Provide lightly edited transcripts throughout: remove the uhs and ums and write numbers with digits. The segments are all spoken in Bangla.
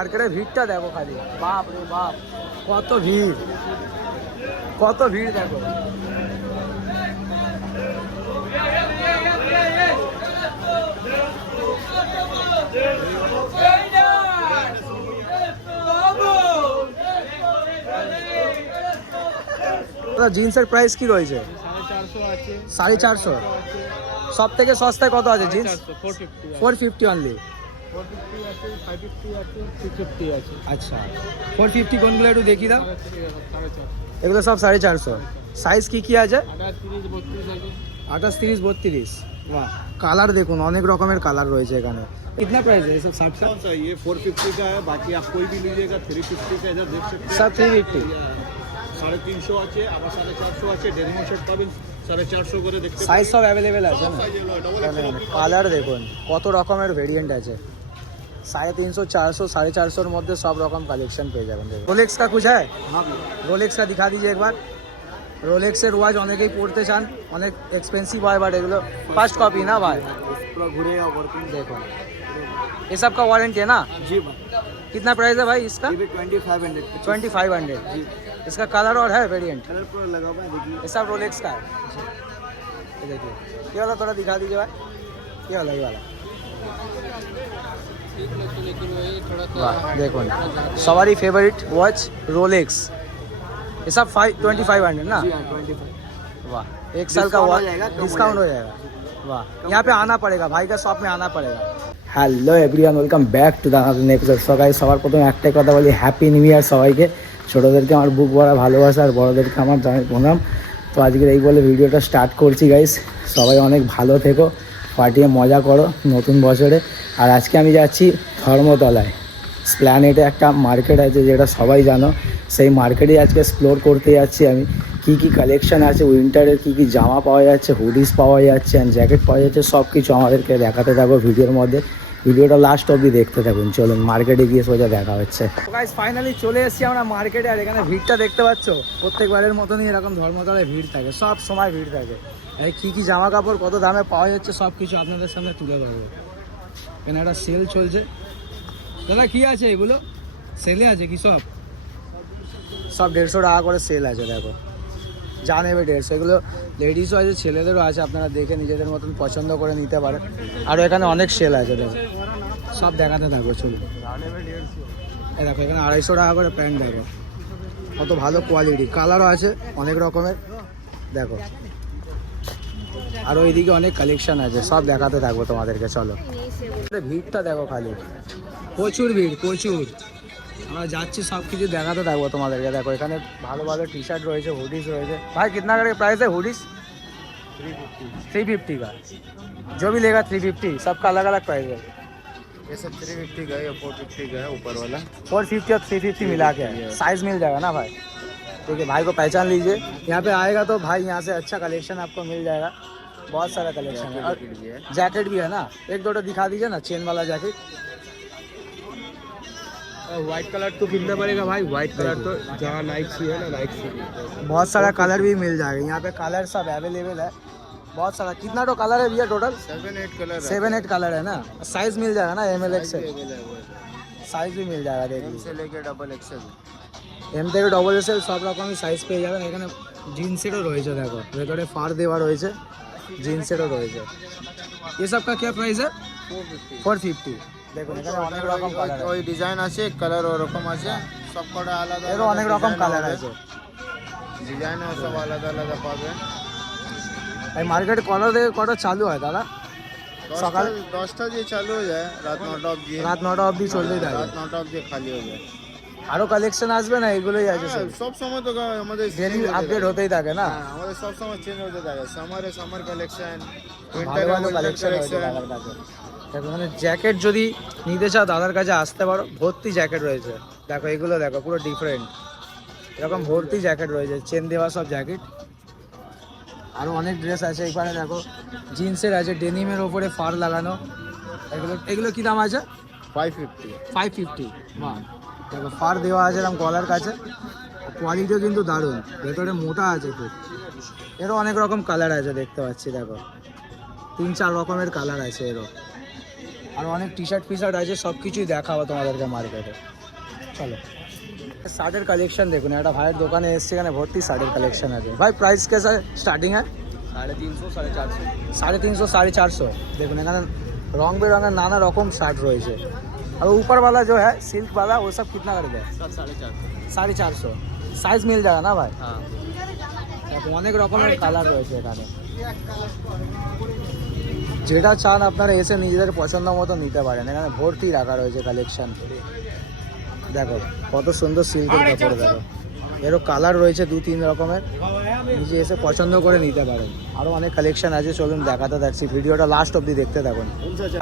মার্কেটে ভিড়টা দেখো খালি, বাপ রে বাপ, কত ভিড়, কত ভিড় দেখো। জিন্সের প্রাইস কি রয়েছে? 450। সব থেকে সস্তায় কত আছে জিন্স? 450 অনলি। আচ্ছা 450 কোনগুলো একটু দেখি দাও। এগুলো সব 450। সাইজ কি কি আছে? 28, 30, 32। वाह, कलर देखो अनेक रकमेर कलर रही है। कितना प्राइस है ये सब शर्ट का? ये 450 का है, बाकी आप कोई भी लीजिएगा 350 का। इधर देख सकते हैं सब 350। 350 আছে, আবার 450 আছে। ডেনিম শার্ট পাবেন 450 করে। দেখতে সাইজ সব अवेलेबल আছে না? কালার দেখুন কত রকমের ভেরিয়েন্ট আছে। 350, 400, 450 মধ্যে সব রকম কালেকশন পেয়ে যাবেন। रोलेक्स का कुछ है? हाँ, रोलेक्स का दिखा दीजिए एक बार। रोलेक्सের ওয়াচ অনেকেই পড়তে চান, অনেক এক্সপেন্সিভ হয়, বাট এগুলো ফার্স্ট কপি না ভাই, पूरा घुरेगा वर्किंग। देखो ये सब का वारंटी है ना? जी कितना प्राइस है भाई इसका? 2500। 2500। इसका कलर और है वेरिएंट? कलर पूरा लगा हुआ है, देखिए। ये सब रोलेक्स का है। ये देखिए ये वाला थोड़ा दिखा दीजिए भाई। ये वाला, ये वाला वाह देखो सवारी फेवरेट वॉच रोलेक्स। ये सब 2500 ना? 25। वाह, एक साल का वॉच डिस्काउंट हो जाएगा। वाह, यहाँ पे आना पड़ेगा, भाई का शॉप में आना पड़ेगा। Hello everyone, welcome back to the next. সবাই সবার প্রথমে একটাই কথা বলি, হ্যাপি নিউ ইয়ার সবাইকে। ছোটোদেরকে আমার বুক ভরা ভালোবাসা, আর বড়োদেরকে আমার জানাই প্রণাম। তো আজকের এই বলে ভিডিওটা স্টার্ট করছি গাইস। সবাই অনেক ভালো থেকো, পার্টিয়ে মজা করো নতুন বছরে। আর আজকে আমি যাচ্ছি ধর্মতলায়, স্প্ল্যানেটে একটা মার্কেট আছে যেটা সবাই জানো। সেই মার্কেটে আজকে এক্সপ্লোর করতে যাচ্ছি আমি। কী কী কালেকশান আছে, উইন্টারের কী কী জামা পাওয়া যাচ্ছে, হুডিস পাওয়া যাচ্ছে, অ্যান্ড জ্যাকেট পাওয়া যাচ্ছে, সব কিছু আমাদেরকে দেখাতে থাকো ভিডিওর মধ্যে। ভিডিওটা লাস্ট অবধি দেখতে থাকুন। চলুন মার্কেটে গিয়ে সোজা দেখা হচ্ছে। গাইস ফাইনালি চলে এসেছি আমরা মার্কেটে। আর এখানে ভিড়টা দেখতে পাচ্ছ, প্রত্যেকবারের মতনই এরকম ধর্মতলায় ভিড় থাকে, সব সময় ভিড় থাকে। এই কী কী জামা কাপড় কত দামে পাওয়া যাচ্ছে সব কিছু আপনাদের সামনে তুলে ধরবো। এখানে একটা সেল চলছে। দাদা কী আছে এগুলো? সেলে আছে কি সব? সব 150 টাকা করে সেল আছে। দেখো যা নেবে 150। এগুলো লেডিসও আছে, ছেলেদেরও আছে, আপনারা দেখে নিজেদের মতন পছন্দ করে নিতে পারেন। আরও এখানে অনেক সেল আছে, দেখো সব দেখাতে থাকবো। চলুন এই দেখো এখানে 250 টাকা করে প্যান্ট। দেখো কত ভালো কোয়ালিটি, কালারও আছে অনেক রকমের। দেখো আর ওইদিকে অনেক কালেকশন আছে, সব দেখাতে থাকবো তোমাদেরকে। চলো ভিড়টা দেখো খালি, প্রচুর ভিড় প্রচুর। আমরা যাচ্ছি সব কিছু দেখাতে থাকবো তোমাদেরকে। দেখো এখানে ভালো ভালো টি শার্ট রয়েছে, হুডিস রয়েছে। भाई कितना का प्राइस है हुडीस? 350 का। जो भी लेगा 350। सबका अलग अलग प्राइस है। ये सब 350 का है, 450 का है ऊपर वाला। 450 और 350 मिला के साइज मिल जाएगा ना भाई? ठीक है, भाई को पहचान लीजिए। यहाँ पे आएगा तो भाई यहाँ से अच्छा कलेक्शन आपको मिल जाएगा, बहुत सारा कलेक्शन है। और जैकेट भी है ना, एक दो दिखा दीजिए ना, चेन वाला जैकेट। व्हाइट कलर तो कितना पड़ेगा भाई? व्हाइट कलर तो जहाँ नाइक सी है ना, नाइक सी बहुत सारा कलर भी मिल जाएगा यहाँ पे। कलर सब अवेलेबल है, बहुत सारा। कितना तो कलर है भैया टोटल? 7-8 कलर। 7-8 कलर है ना। साइज मिल जाएगा ना ML से? साइज भी मिल जाएगा, देखिए से लेके XXL। এম থেকে XXL সব রকমই সাইজ পেয়ে যাবেন। এখানে জিন্সেরও রয়েছে, দেখো ভেতরে ফার দেওয়া রয়েছে, জিন্সেরও রয়েছে। ये सब का क्या प्राइस है? 450। দেখুন এখানে অনেক রকম কালার আছে, ওই ডিজাইন আছে, কালার ওরকম আছে, সব কটা আলাদা। এরও অনেক রকম কালার আছে, ডিজাইন সব আলাদা আলাদা পাবেন। এই মার্কেট কটা থেকে কটা চালু হয় দাদা? সকাল 10টা দিয়ে চালু হয়ে যায়, রাত 9টা অবধি। রাত 9টা অবধি চলতেই থাকে। রাত 9টা অবধি খালি হয়ে যায়। আরো কালেকশন আসবে না? এগুলোই আছে সব? সব সময় তো আমাদের ডেলি আপডেট হতেই থাকে না? আমাদের সব সময় চেঞ্জ হতে থাকে। সামার কালেকশন, ভালো ভালো কালেকশন হয়েছে দাদার কাছে। দেখো মানে জ্যাকেট যদি নিতে চাও দাদার কাছে আসতে পারো, ভর্তি জ্যাকেট রয়েছে। দেখো এগুলো দেখো পুরো ডিফারেন্ট, এরকম ভর্তি জ্যাকেট রয়েছে, চেন দেওয়া সব জ্যাকেট। আরও অনেক ড্রেস আছে এখানে। দেখো জিন্সের আছে, ডেনিমের ওপরে ফার লাগানো। এগুলো এগুলো কী দাম আছে? 550। 550। বাহ, দেখো ফার দেওয়া আছে এরকম গলার কাছে। কোয়ালিটিও কিন্তু দারুণ, ভেতরে মোটা আছে খুব। এরও অনেক রকম কালার আছে দেখতে পাচ্ছি। দেখো 3-4 রকমের কালার আছে এরও। আর অনেক টি শার্ট ফি শার্ট আছে, সব কিছুই দেখাবো তোমাদেরকে মার্কেটে। চলো শার্টের কালেকশন দেখুন, একটা ভাইয়ের দোকানে এসছে, এখানে ভর্তি শার্টের কালেকশন আছে। ভাই প্রাইস कैसा স্টার্টিং है? 350 450 350 450। देखो এখানে रंग बेरंगे नाना रकम शार्ट रही है। और ऊपर वाला जो है सिल्क वाला वो सब कितना कर दे? 450। साइज मिल जाएगा ना भाई? हाँ দেখো অনেক রকমের কালার রয়েছে এখানে, যেটা চান আপনারা এসে নিজেদের পছন্দ মতো নিতে পারেন। এখানে ভর্তি রাখা রয়েছে কালেকশন। দেখো কত সুন্দর সিল্কের কাপড়, দেখো এরও কালার রয়েছে 2-3 রকমের, নিজে এসে পছন্দ করে নিতে পারেন। আরও অনেক কালেকশন আছে, চলুন দেখাতে থাকছি, ভিডিওটা লাস্ট অবধি দেখতে থাকুন।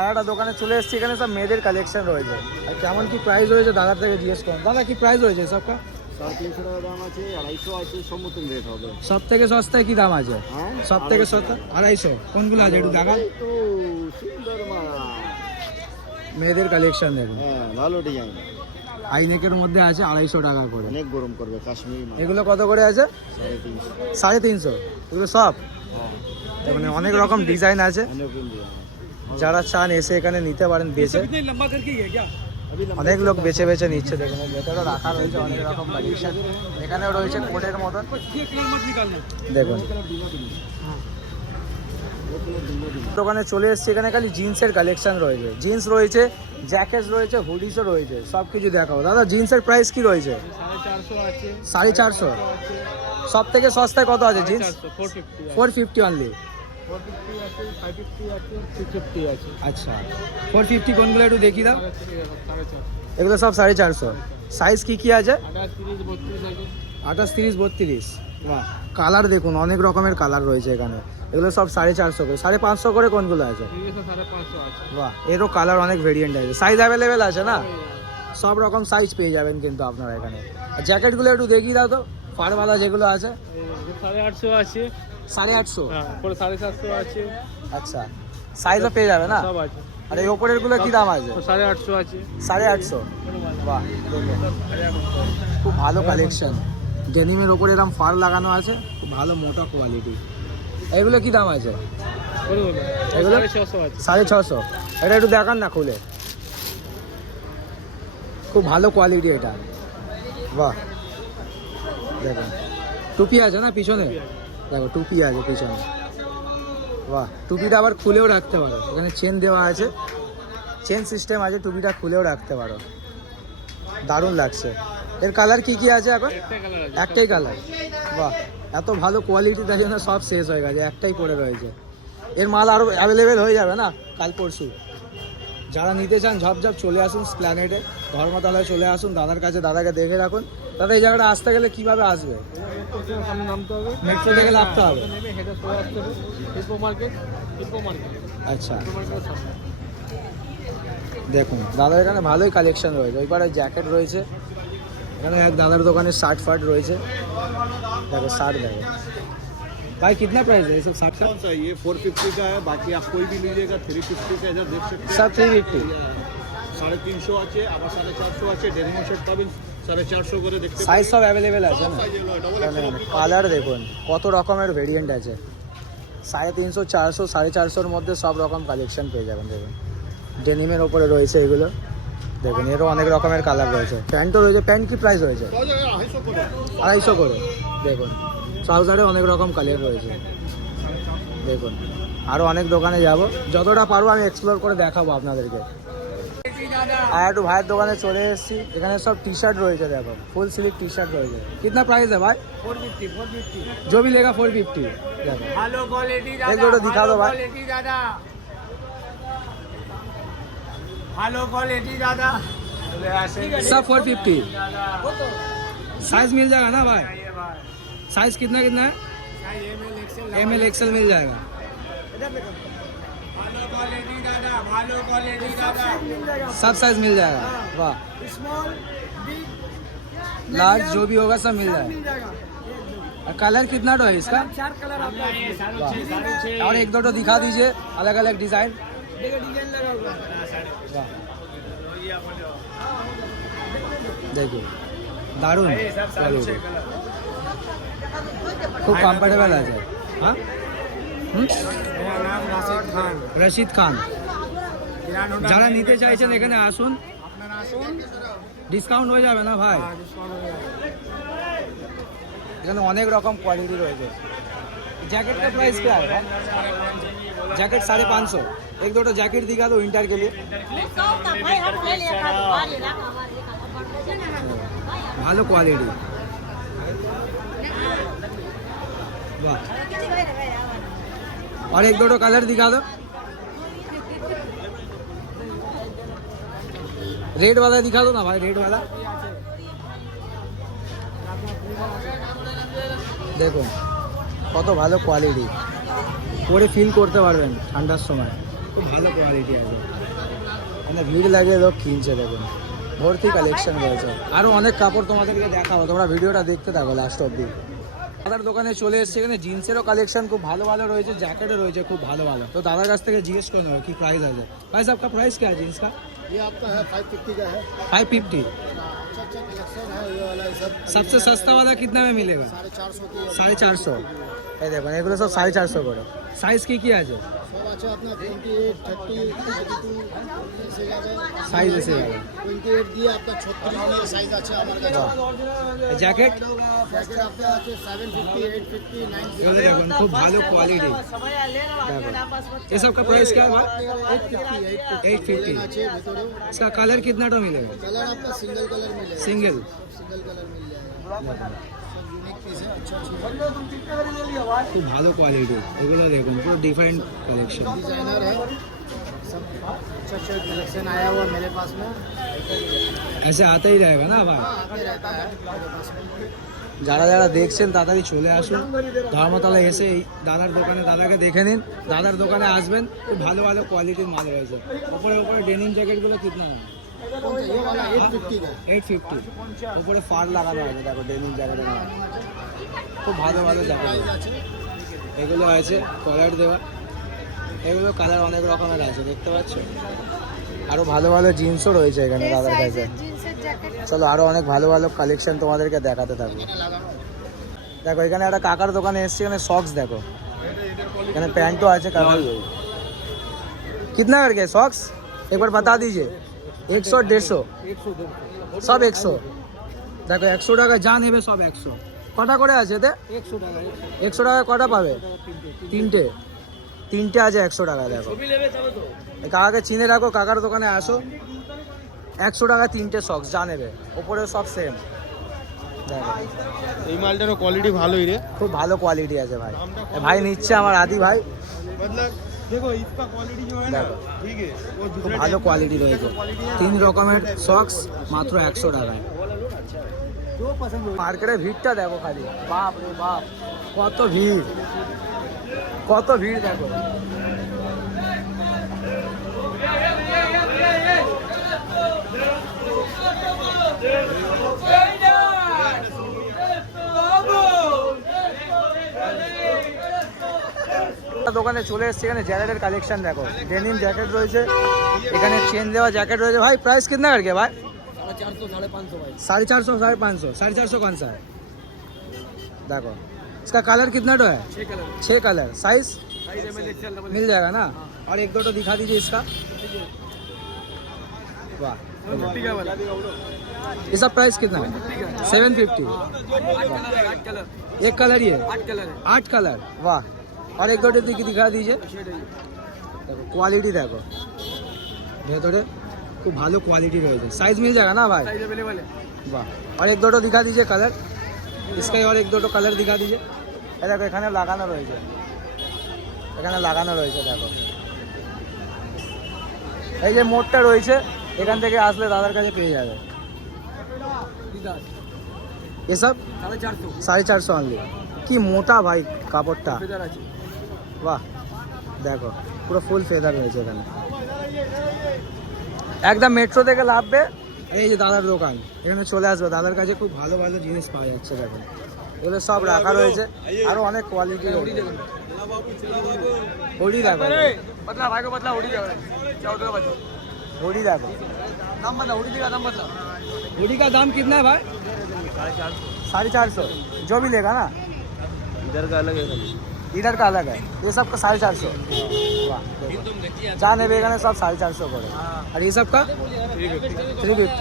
একটা দোকানে চলে এসেছি, এখানে সব মেয়েদের কালেকশন রয়েছে। আর কেমন কি প্রাইস রয়েছে দাদার থেকে জিজ্ঞেস করুন। দাদা কি প্রাইস রয়েছে সবকা? 350 টাকা দাম আছে, 250 আছে, সমতন রেট হবে। সব থেকে সস্তায় কি দাম আছে? হ্যাঁ সব থেকে সস্তা 250। কোনগুলো আছে একটু দেখা? তো সুন্দর মা, মেয়েদের কালেকশন দেখুন, হ্যাঁ ভালো ডিজাইন, হাইনেকের মধ্যে আছে 250 টাকা করে। অনেক গরম করবে কাশ্মীরি মাল। এগুলো কত করে আছে? 350। 350। এগুলো সব হ্যাঁ দেখুন, অনেক রকম ডিজাইন আছে, অনেক ডিজাইন। যারা চান এসে এখানে নিতে পারেন বেছে। অনেক লোক বেছে বেছে নিচ্ছে, দেখুন ভেতরে রাখা রয়েছে অনেক রকম কালেকশন। এখানেও রয়েছে কোটের মতন, দেখুন। দোকানে চলে এসেছি, এখানে খালি জিন্সের কালেকশন রয়েছে, জিন্স রয়েছে, জ্যাকেট রয়েছে, হুডিসও রয়েছে, সব কিছু দেখাবো। দাদা জিন্সের প্রাইস কি রয়েছে? 450। সব থেকে সস্তায় কত আছে জিন্স? 450 অনলি। 450 আছে, 550 আছে, 650 আছে। আচ্ছা 450 কোনগুলো একটু দেখি দাও। 450। এগুলো সব 450। সাইজ কি কি আছে? 28 30 32 আছে। 28 30 32। বাহ, কালার দেখুন অনেক রকমের কালার রয়েছে এখানে। এগুলো সব 450 করে। 550 করে কোনগুলো আছে? 550 আছে। বাহ, এরও কালার অনেক ভেরিয়েন্ট আছে, সাইজ অ্যাভেলেবেল আছে না? সব রকম সাইজ পেয়ে যাবেন কিন্তু আপনারা এখানে। আর জ্যাকেটগুলো একটু দেখিয়ে দাও তো, ফারওয়ালা যেগুলো আছে। 850 আছে, 850। হ্যাঁ পরে 750 আছে। আচ্ছা সাইজও পেয়ে যাবে না? সব আছে। আর এই ওপরের গুলো কি দাম আছে? 850 আছে। 850। বাহ খুব ভালো কালেকশন। ডেনিমের ওপরে এরকম ফার লাগানো আছে, খুব ভালো মোটা কোয়ালিটি। এগুলো কি দাম আছে? এগুলো 650 আছে। 650। এটা একটু দেখান না খুলে, খুব ভালো কোয়ালিটি এটা। বাহ দেখুন টুপি আছে না পিছনে, দেখো টুপি আছে পিছনে। বাহ টুপিটা আবার খুলেও রাখতে পারো, এখানে চেন দেওয়া আছে, চেন সিস্টেম আছে, টুপিটা খুলেও রাখতে পারো। দারুণ লাগছে। এর কালার কি কি আছে এখন? একটাই কালার। বাহ এত ভালো কোয়ালিটি, তাই জন্য সব শেষ হয়ে গেছে, একটাই পড়ে রয়েছে। এর মাল আরও অ্যাভেলেবেল হয়ে যাবে না কাল পরশু। যারা নিতে চান ঝপঝপ চলে আসুন স্প্ল্যানেডে, ধর্মতলায় চলে আসুন দাদার কাছে, দাদাকে দেখে রাখুন। দাদা এই জায়গাটা আসতে গেলে কীভাবে আসবে? নামতে হবে, মেট্রো থেকে নামতে হবে। নেমে হেডে চলে আসতে হবে ইকো মার্কেট। আচ্ছা দেখুন দাদার এখানে ভালোই কালেকশন রয়েছে। ওইপারে জ্যাকেট রয়েছে, এখানে এক দাদার দোকানে শার্ট ফার্ট রয়েছে। देखो शार्ट देखो भाई, कितना प्राइस है ये सब शार्ट का? कौन सा ये 450 का है, बाकी आप कोई भी लीजिएगा 350 का। इधर देख सकते हैं सब 350। 350 আছে, আবার 450 আছে। ডেনিম শার্ট পাবেন 450 করে। দেখতে সাইজ সব অ্যাভেলেবেল আছে না? Double XL. কালার দেখুন কত রকমের ভেরিয়েন্ট আছে। 350 400 450 মধ্যে সব রকম কালেকশন পেয়ে যাবেন। দেখুন ডেনিমের ওপরে রয়েছে এগুলো, দেখুন এরও অনেক রকমের কালার রয়েছে। প্যান্টও রয়েছে। প্যান্ট কি প্রাইস রয়েছে? 250 করে। দেখুন ট্রাউজারে অনেক রকম কালার রয়েছে। দেখুন আরও অনেক দোকানে যাব, যতটা পারবো আমি এক্সপ্লোর করে দেখাবো আপনাদেরকে। আর একটু ভাইয়ের দোকানে চলে এসেছি, এখানে সব टी शर्ट রয়েছে। দেখো ফুল স্লিভ टी शर्ट রয়েছে। कितना प्राइस है भाई? 450 जो भी लेगा 450। देखो ভালো কোয়ালিটি এই দুটো দিখা দো ভাই। দাদা, ভালো কোয়ালিটি দাদা। सब 450। साइज मिल जाएगा ना भाई? साइज कितना कितना है? ML XL मिल जाएगा। ভালো কোয়ালিটি দাদা, ভালো কোয়ালিটি দাদা। सब साइज मिल जाएगा। वाह स्मॉल बिग लार्ज जो भी होगा सब मिल जाएगा। और कलर कितना तो है इसका? 4 कलर आपका है। वाह। और एक दो तो दिखा दीजिए अलग अलग डिजाइन। देखो डिजाइन लगा हुआ है। वाह देखो দারুণ quality। খুব কমফর্টেবল আছে। হ্যাঁ मेरा नाम राशिद खान। रशीद खान। যারা নিতে চাইছেন এখানে আসুন, আপনারা আসুন, ডিসকাউন্ট হয়ে যাবে না ভাই? ডিসকাউন্ট হয়ে যাবে। এখানে অনেক রকম কোয়ালিটি রয়েছে। जैकेट का प्राइस क्या है? जैकेट 550। एक दो जैकेट दिखा दो विंटर के लिए। ভালো কোয়ালিটি, वाह। और एक दो कलर दिखा दो। रेड वाला दिखा दो ना भाई, रेड वाला দেখুন কত ভালো কোয়ালিটি, পরে ফিল করতে পারবেন ঠান্ডার সময়, খুব ভালো কোয়ালিটি আছে। মানে ভিড় লাগে, লোক কিনছে, দেখুন ভর্তি কালেকশন রয়েছে। আরও অনেক কাপড় তোমাদেরকে দেখাবো, তোমরা ভিডিওটা দেখতে থাকো লাস্ট অব্দি। দাদার দোকানে চলে এসছে, এখানে জিন্সেরও কালেকশন খুব ভালো ভালো রয়েছে, জ্যাকেটও রয়েছে খুব ভালো ভালো। তো দাদার কাছ থেকে জিজ্ঞেস করে নেবো কি প্রাইস আছে। भाई साहब का प्राइस क्या है जीन्स का? ये आपका है 550 का है। 550। अच्छा अच्छा कलेक्शन है, ये वाला है सब। सबसे सस्ता वाला कितना में मिलेगा? 450 की है। 450। এই দেখুন এগুলো সব 450 করে। সাইজ কি কি আছে? सब अच्छा अपना 28, 30, 32 ऐसे जाবে। সাইজ এসে যাবে। 28 দিয়ে আপনার 36 দিয়ে সাইজ আছে আমার কাছে। জ্যাকেট জ্যাকেট আপনার আছে 750, 850, 950। এগুলো দেখুন খুব ভালো কোয়ালিটি। ये सब का प्राइस क्या है भाई? 850। আছে ভিতরে। इसका कलर कितना तो मिलेगा? कलर आपका सिंगल कलर मिलेगा। सिंगल। सिंगल कलर मिल जाएगा। सब यूनिक पीस है, अच्छा चीज খুব ভালো কোয়ালিটি, এগুলো দেখুন পুরো ডিফারেন্ট কালেকশন। डिजाइनर है सब। अच्छा अच्छा कलेक्शन आया हुआ मेरे पास में। ऐसे आता ही रहेगा ना भाई? आते रहता है मेरे पास में। যারা যারা দেখছেন তাড়াতাড়ি চলে আসুন ধর্মতলা এসে এই দাদার দোকানে, দাদাকে দেখে নিন। দাদার দোকানে আসবেন, খুব ভালো ভালো কোয়ালিটির মাল রয়েছে। ওপরে ওপরে ডেনিম জ্যাকেটগুলো কিতনা है? ये वाला 850 का। 850। উপরে ফার লাগানো আছে, দেখো ডেনিম জ্যাকেটের মাল, খুব ভালো ভালো জ্যাকেট আছে এগুলো আছে, কলার দেওয়া। এগুলো কালার অনেক রকমের আছে, দেখতে পাচ্ছ। আরও ভালো ভালো জিন্সও রয়েছে এখানে দাদার কাছে। চলো আরও অনেক ভালো ভালো কালেকশন তোমাদেরকে দেখাতে থাকবো। দেখো এখানে একটা কাকার দোকানে এসছি, এখানে সক্স দেখো, এখানে প্যান্টও আছে কাকার। कितना करके सॉक्स एक बार बता दीजिए? 100, 150, সব 100। দেখো 100 টাকা যা নেবে সব 100। কটা করে আছে এতে? 100 টাকা কটা পাবে? তিনটে। তিনটে আছে 100 টাকা। দেখো এই কাকাকে চিনে রাখো, কাকার দোকানে আসো, 100 টাকা তিনটে সক্স যা নেবে, ওপরে সব সেম। দেখো এই মালটারও কোয়ালিটি ভালোই রে, খুব ভালো কোয়ালিটি আছে ভাই। এ ভাই নিচ্ছে আমার আদি ভাই, मतलब देखो इसका क्वालिटी जो है ना, দেখো ठीक है, वो খুব ভালো কোয়ালিটি রয়েছে। 3 রকমের সক্স মাত্র 100 টাকায়। মার্কেটের ভিড়টা দেখো খালি, বাপ রে বাপ কত ভিড়, কত ভিড় দেখো। দোকানে চলে এসছে, এখানে জ্যাকেটের কালেকশন দেখো, ডেনিম জ্যাকেট রয়েছে, এখানে চেন দেওয়া জ্যাকেট রয়েছে। ভাই प्राइस कितना करके भाई? 450, 550। 450 कौन सा है? देखो इसका कलर कितना तो है? 6 कलर। साइज मिल जाएगा ना? और एक दो तो दिखा दीजिए इसका। वाह, ये सब प्राइस कितना है? 750। एक कलर ही है? 8 कलर। वाह, और एक दो दिखा दीजिए। देखो क्वालिटी देखो, ভেতরে খুব ভালো কোয়ালিটি রয়েছে। সাইজ মিল जाएगा ना भाई? वाह, और एक दो दिखा दीजिए कलर इसका, और एक दो कलर दिखा दीजिए। দেখো এখানে লাগানো রয়েছে, এখানে লাগানো রয়েছে। দেখো এই যে মোড়টা রয়েছে, এখান থেকে আসলে দাদার কাছে পেয়ে যাবে। এসব 450 অনলি। কি মোটা ভাই কাপড়টা, বাহ দেখো পুরো ফুল ফেদার রয়েছে এখানে। একদম মেট্রো থেকে লাভবে, এই যে দাদার দোকান, এখানে চলে আসবে, দাদার কাছে খুব ভালো ভালো জিনিস পাওয়া যাচ্ছে। দেখুন এগুলো সব রাখা রয়েছে, আরো অনেক কোয়ালিটি রয়েছে। হুডি দেখো, হুডি দেখো, হুডি का दाम कितना है भाई? 450। जो भी लेगा ना, इधर का अलग है। इधर का अलग है, ये सब का 450। वाह, जा নেবে এখানে সব 450 করে। আর এই সব का 350।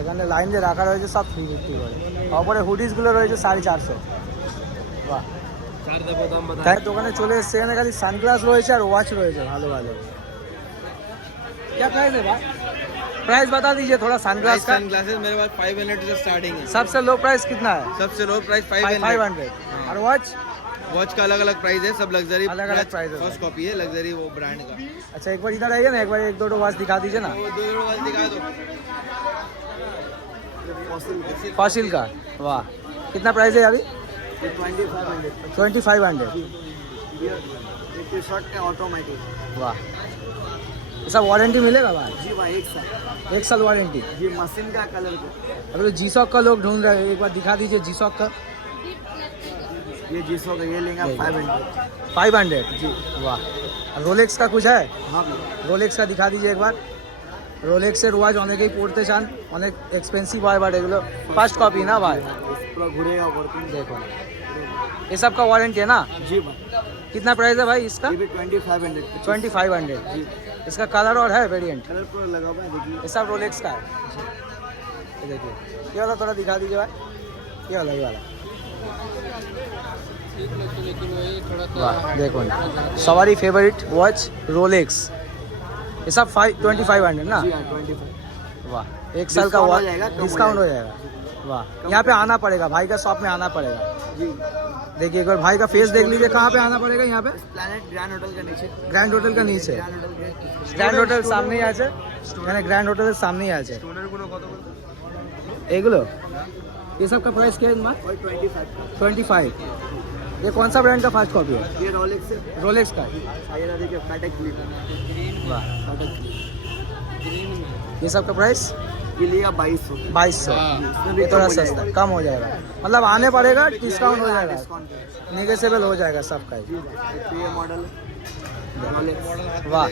এখানে লাইন দিয়ে রাখা রয়েছে সব 350 করে। ওপরে হুডিস গুলো রয়েছে 450। বাহ, তাই দোকানে চলে এসেছে, এখানে খালি সানগ্লাস রয়েছে আর ওয়াচ রয়েছে ভালো ভালো। क्या प्राइस है भाई? प्राइस बता दीजिए थोड़ा सनग्लास का। सनग्लासेस मेरे पास 500 से स्टार्टिंग है। सबसे लो प्राइस कितना है? सबसे लो प्राइस 500। 500। और वॉच? वॉच का अलग अलग प्राइस है, सब लग्जरी अलग-अलग price है। फर्स्ट कॉपी है लग्जरी वो ब्रांड का। अच्छा एक बार इधर आइए ना, एक बार एक दो वॉच दिखा दीजिए ना। वो दो वॉच दिखा दो। फॉसिल का, वाह कितना प्राइस है अभी? 2500। ऑटोमेटिक। वाह, ये सब वारंटी मिलेगा भाई? जी भाई 1 साल। 1 साल वारंटी। ये मशीन का कलर का। अभी तो जी-शॉक का लोग ढूंढ रहे हैं, एक बार दिखा दीजिए जी-शॉक का। ये जीसो का ये लेंगे 500। 500 जी। वाह, रोलेक्स का कुछ है? हाँ রোলেক্স का दिखा दीजिए एक बार। রোলেক্সের ওয়াচ অনেকেই পড়তে চান, অনেক এক্সপেন্সিভ হয় বাট এগুলো ফার্স্ট কপি না ভাই। पूरा घूरेगा वर्किंग। देखो ये सब का वारंटी है ना? जी भाई कितना प्राइस है भाई इसका? ये भी 2500। 2500 जी इसका कलर और है वेरिएंट? कलर पूरा लगा हुआ है देखिए। ये सब रोलेक्स का है। ये देखिए, ये वाला थोड़ा दिखा दीजिए भाई, ये वाला ये वाला। वाह देखो सवारी फेवरेट वॉच रोलेक्स, ये सब 2500 ना? जी हाँ 25। वाह, 1 साल का डिस्काउंट हो वॉच जाएगा, कम हो डिस्काउंट हो जाएगा। वाह, यहाँ पे आना पड़ेगा, भाई का शॉप में आना पड़ेगा। जी देखिए एक बार भाई का फेस देख लीजिए। कहाँ पे आना पड़ेगा? यहाँ पे प्लैनेट ग्रैंड होटल के नीचे। গ্র্যান্ড হোটেল का नीचे। ग्रैंड होटल के গ্র্যান্ড হোটেল সামনেই আছে, এখানে গ্র্যান্ড হোটেলের সামনেই আছে। এগুলো ये सब का प्राइस क्या है? और 25 का। 25। ये कौन सा ब्रांड का फास्ट कॉपी है? ये रोलेक्स है। रोलेक्स का। ये देखिए पैटेक क्लिप। वाह, पैटेक क्लिप ये सब का प्राइस ये लिया 2200। 2200। इसमें भी ये थोड़ा कम हो सस्ता जाएगा। कम हो जाएगा, मतलब आने पड़ेगा, डिस्काउंट हो जाएगा, डिस्काउंट है। नेगोशिएबल हो जाएगा सबका ही। जी भाई ये मॉडल है रोलेक्स। वाह,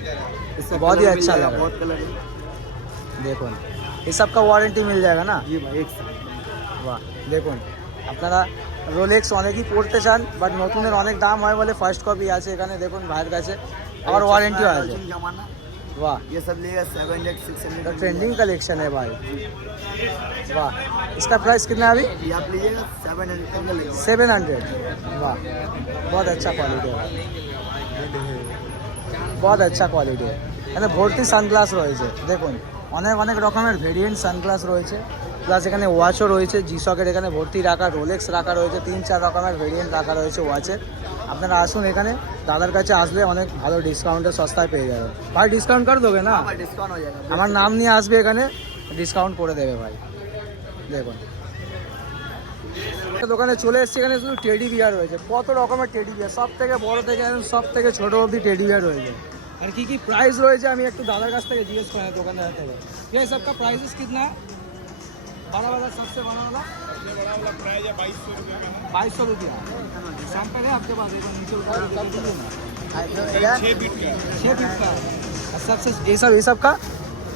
इसका बहुत ही कलर मिल अच्छा जाएगा, लग रहा है। बहुत कलर है। দেখুন ये सब का वारंटी मिल जाएगा ना? जी भाई 1 साल। বাহ দেখুন, আপনারা রোলেক্স অনেকই পড়তে চান বাট নতুনের অনেক দাম হয় বলে ফার্স্ট কপি আছে এখানে। দেখুন ভাইয়ের কাছে আবার ওয়ারেন্টিও আছে। जमाना वाह, ये सब लेगा 700 600 तो ट्रेंडिंग कलेक्शन है भाई। वाह, इसका प्राइस कितना है अभी? ये आप लीजिएगा 700 का लगेगा। 700। वाह, बहुत अच्छा क्वालिटी है, बहुत अच्छा क्वालिटी है। এখানে ভর্তি সানগ্লাস রয়েছে দেখুন, অনেক অনেক রকমের ভেরিয়েন্ট সানগ্লাস রয়েছে, প্লাস এখানে ওয়াচও রয়েছে। জিশকের এখানে ভর্তি রাখা, রোলেক্স রাখা রয়েছে, 3-4 রকমের ভেরিয়েন্ট রাখা রয়েছে ওয়াচের। আপনারা আসুন এখানে, দাদার কাছে আসলে অনেক ভালো ডিসকাউন্টে সস্তায় পেয়ে যাবেন। ভাই ডিসকাউন্ট করে দেবে না? हाँ डिस्काउंट हो जाएगा। আমার নাম নিয়ে আসবে এখানে, ডিসকাউন্ট করে দেবে ভাই। দেখুন দোকানে চলে এসেছে, এখানে শুধু টেডি বিয়ার রয়েছে, কত রকমের টেডি বিয়ার, সব থেকে বড় থেকে একদম সব থেকে ছোট অবধি টেডি বিয়ার রয়েছে। আর কি কি প্রাইস রয়েছে আমি একটু দাদার কাছ থেকে জিজ্ঞেস করি দোকানদার থেকে। ये सब का प्राइस कितना है? बड़ा वाला सबसे बड़ा वाला 2200 रुपया। सैंपल है आपके पास? देखो नीचे ऊपर 6 फीट का। और सबसे ये सब का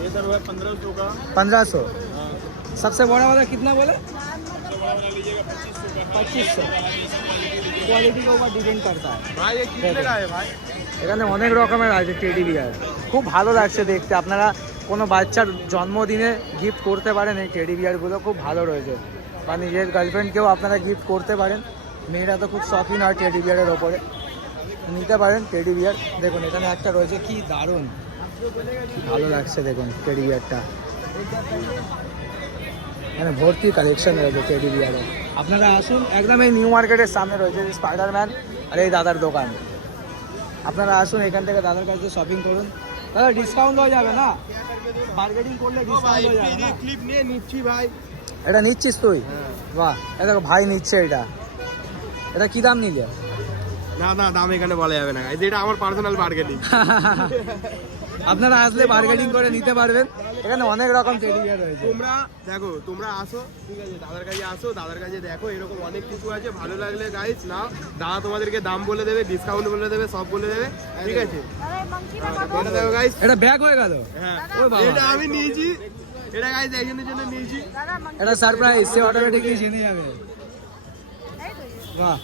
ये सर हुआ 1500 का। 1500। सबसे बड़ा वाला कितना बोले? 2500। क्वालिटी के ऊपर डिपेंड करता है भाई ये कितने का है भाई? এখানে অনেক রকমের আছে টেডি বিয়ার, খুব ভালো লাগছে দেখতে। আপনারা কোনো বাচ্চার জন্মদিনে গিফট করতে পারেন, এই টেডি বিয়ারগুলো খুব ভালো রয়েছে, বা নিজের গার্লফ্রেন্ডকেও আপনারা গিফট করতে পারেন। মেয়েরা তো খুব শখিন হয় টেডি বিয়ারের ওপরে, নিতে পারেন টেডি বিয়ার। দেখুন এখানে একটা রয়েছে, কি দারুণ, কি ভালো লাগছে দেখুন টেডি বিয়ারটা। এখানে ভর্তি কালেকশন রয়েছে টেডি বিয়ারের। আপনারা আসুন, একদম এই নিউ মার্কেটের সামনে রয়েছে স্পাইডারম্যান আর এই দাদার দোকান। আপনারা আসুন এখান থেকে দাদার কাছে শপিং করুন। দাদা ডিসকাউন্ট হয়ে যাবে না? বার্গেনিং করলে ডিসকাউন্ট হয়ে যাবে না? ক্লিপ নিয়ে নিচ্ছি ভাই। এটা নিচ্ছিস তুই? বাহ, এটা দেখো ভাই নিচ্ছে। এটা কি দাম নিলে? না না দাম এখানে বলা যাবে না, এটা আমার পার্সোনাল বার্গেনিং। আপনারা আসলে বার্গেনিং করে নিতে পারবেন, এখানে অনেক রকম টেডি বিয়ার রয়েছে। তোমরা দেখো, তোমরা আসো, ঠিক আছে, দাদার কাছে আসো, দাদার কাছে দেখো, এরকম অনেক কিছু আছে। ভালো লাগলে গাইস নাও, দাদা তোমাদেরকে দাম বলে দেবে, ডিসকাউন্ট বলে দেবে, সব বলে দেবে, ঠিক আছে? এটা দেখো গাইস, এটা ব্যাগ হয়ে গেল। হ্যাঁ ও বাবা, এটা আমি নিয়েছি, এটা গাইস একজনের জন্য নিয়েছি। এটা সারপ্রাইজ, সে অটোমেটিকলি জেনে যাবে। বাহ,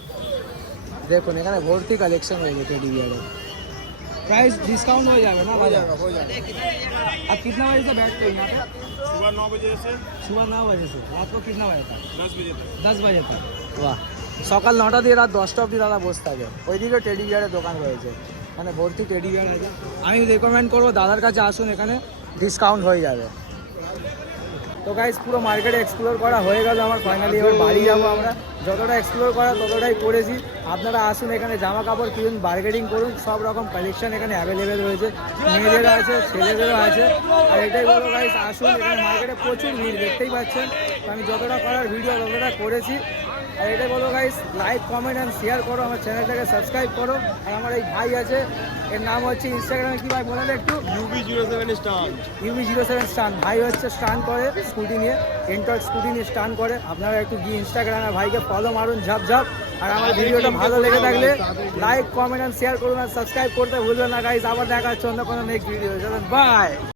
দেখুন এখানে ভর্তি কালেকশন হয়েছে টেডি বিয়ারের। प्राइस डिस्काउंट हो जाएगा ना? हो जाएगा हो जाएगा। आप कितना बजे से बैठते हो यहाँ पे? सुबह 9 बजे से सुबह 9 बजे से रात को कितना बजे तक? 10 बजे तक। 10 बजे तक। বাহ, সকাল 9টা দিয়ে রাত 10টা অবধি দাদা বসে থাকে। ওইদিকে টেডি বিয়ারের দোকান রয়েছে, মানে ভর্তি টেডি বিয়ার আছে। আমি রেকমেন্ড করবো দাদার কাছে আসুন, এখানে ডিসকাউন্ট হয়ে যাবে। তো গাইস পুরো মার্কেটে এক্সপ্লোর করা হয়ে গেল আমার, ফাইনালি এবার বাড়ি যাবো আমরা। যতটা এক্সপ্লোর করা ততটাই করেছি। আপনারা আসুন, এখানে জামা কাপড় কিনুন, বার্গেনিং করুন, সব রকম কালেকশন এখানে অ্যাভেলেবেল রয়েছে, মেয়েদেরও আছে ছেলেদেরও আছে। আর এটাই বলবো গাইস, আসুন, এখানে মার্কেটে প্রচুর ভিড় দেখতেই পাচ্ছেন। তো আমি যতটা করার ভিডিও ততটা করেছি। আর এটাই বলবো guys, like comment and share করো, আমার চ্যানেলটাকে সাবস্ক্রাইব করো। আর আমার এই ভাই আছে, এর নাম হচ্ছে ইনস্টাগ্রামে কি ভাই বলে একটু? UB07 স্টান। UB07 স্টান। ভাই হচ্ছে স্টান করে স্কুটি নিয়ে, এন্টর স্কুটি নিয়ে স্টান করে। আপনারা একটু গিয়ে ইনস্টাগ্রামে ভাইকে ফলো মারুন ঝাপ ঝাপ। আর আমার ভিডিওটা ভালো লেগে থাকলে লাইক কমেন্ট অ্যান্ড শেয়ার করুন, আর সাবস্ক্রাইব করতে ভুলবেন না গাইস। আবার দেখা হচ্ছে অন্য কোনো নেক্সট ভিডিও। বাই।